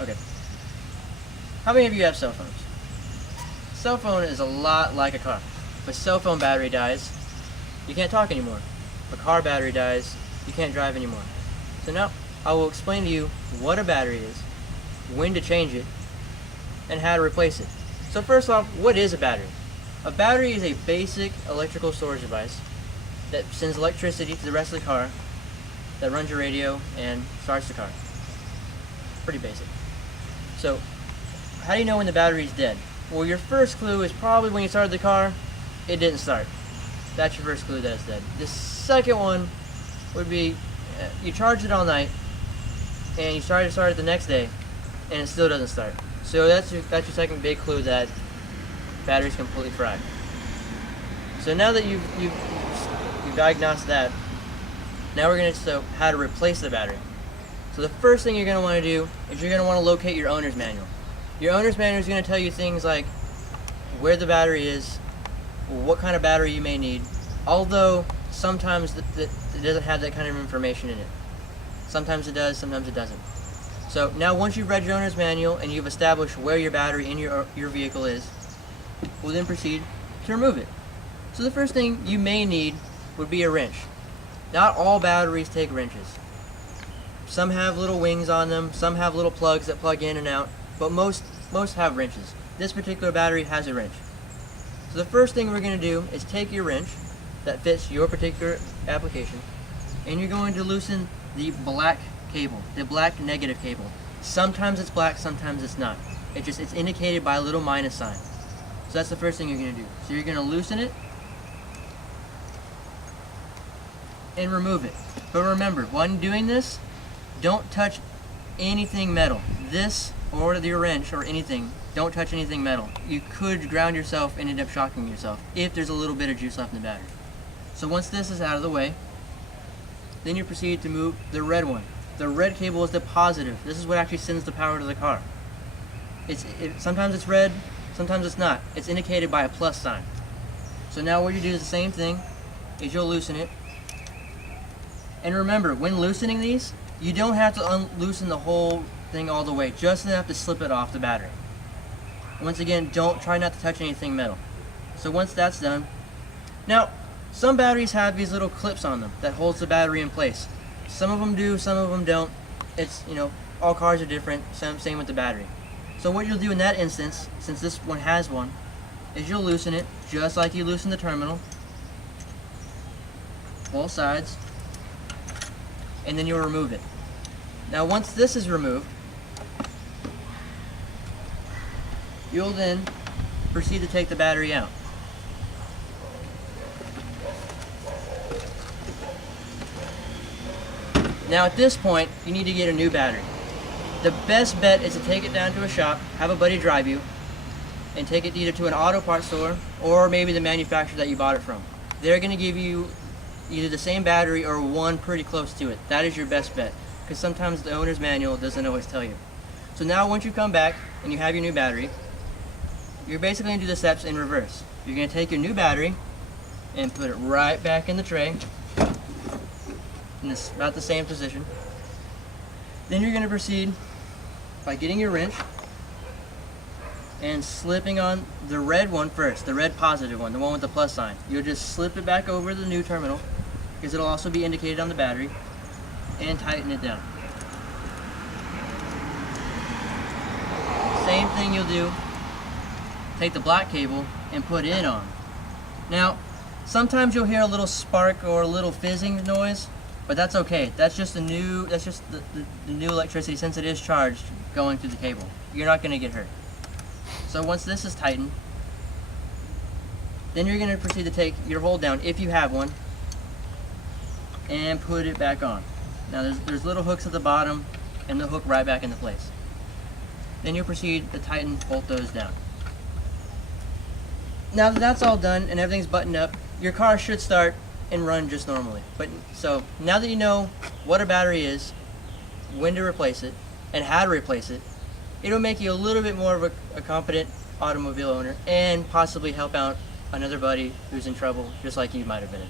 Okay. How many of you have cell phones? Cell phone is a lot like a car. If a cell phone battery dies, you can't talk anymore. If a car battery dies, you can't drive anymore. So now I will explain to you what a battery is, when to change it, and how to replace it. So first off, what is a battery? A battery is a basic electrical storage device that sends electricity to the rest of the car, that runs your radio and starts the car. Pretty basic. So how do you know when the battery is dead? Well, your first clue is probably when you started the car, it didn't start. That's your first clue that it's dead. The second one would be you charged it all night and you started to start it the next day and it still doesn't start. So that's your second big clue that battery's completely fried. So now that you've diagnosed that, now we're going to show how to replace the battery. So the first thing you're going to want to do is you're going to want to locate your owner's manual. Your owner's manual is going to tell you things like where the battery is, what kind of battery you may need, although sometimes it doesn't have that kind of information in it. Sometimes it does, sometimes it doesn't. So now once you've read your owner's manual and you've established where your battery in your vehicle is, we'll then proceed to remove it. So the first thing you may need would be a wrench. Not all batteries take wrenches. Some have little wings on them, some have little plugs that plug in and out, but most have wrenches. This particular battery has a wrench. So the first thing we're going to do is take your wrench that fits your particular application, and you're going to loosen the black cable, the black negative cable. Sometimes it's black, sometimes it's not. It's indicated by a little minus sign. So that's the first thing you're going to do. So you're going to loosen it and remove it. But remember, when doing this, don't touch anything metal. This or your wrench or anything, don't touch anything metal. You could ground yourself and end up shocking yourself if there's a little bit of juice left in the battery. So once this is out of the way, then you proceed to move the red one. The red cable is the positive. This is what actually sends the power to the car. Sometimes it's red, sometimes it's not. It's indicated by a plus sign. So now what you do is the same thing, is you'll loosen it. And remember, when loosening these, you don't have to unloosen the whole thing all the way, just enough to slip it off the battery. Once again, try not to touch anything metal. So once that's done, now some batteries have these little clips on them that holds the battery in place. Some of them do, some of them don't. It's, all cars are different, same with the battery. So what you'll do in that instance, since this one has one, is you'll loosen it just like you loosen the terminal, both sides, and then you'll remove it. Now once this is removed, you'll then proceed to take the battery out. Now at this point, you need to get a new battery. The best bet is to take it down to a shop, have a buddy drive you, and take it either to an auto parts store or maybe the manufacturer that you bought it from. They're going to give you either the same battery or one pretty close to it. That is your best bet, because sometimes the owner's manual doesn't always tell you. So now once you come back and you have your new battery, you're basically going to do the steps in reverse. You're going to take your new battery and put it right back in the tray in about the same position. Then you're going to proceed by getting your wrench and slipping on the red one first, the red positive one, the one with the plus sign. You'll just slip it back over the new terminal, because it'll also be indicated on the battery, and tighten it down. Same thing you'll do, take the black cable and put it on. Now, sometimes you'll hear a little spark or a little fizzing noise, but that's okay. That's just the new electricity, since it is charged, going through the cable. You're not going to get hurt. So once this is tightened, then you're going to proceed to take your hold down, if you have one, and put it back on. Now there's little hooks at the bottom, and they'll hook right back into place. Then you'll proceed to tighten both those down. Now that that's all done and everything's buttoned up, your car should start and run just normally. So now that you know what a battery is, when to replace it, and how to replace it, it'll make you a little bit more of a competent automobile owner, and possibly help out another buddy who's in trouble just like you might have been in.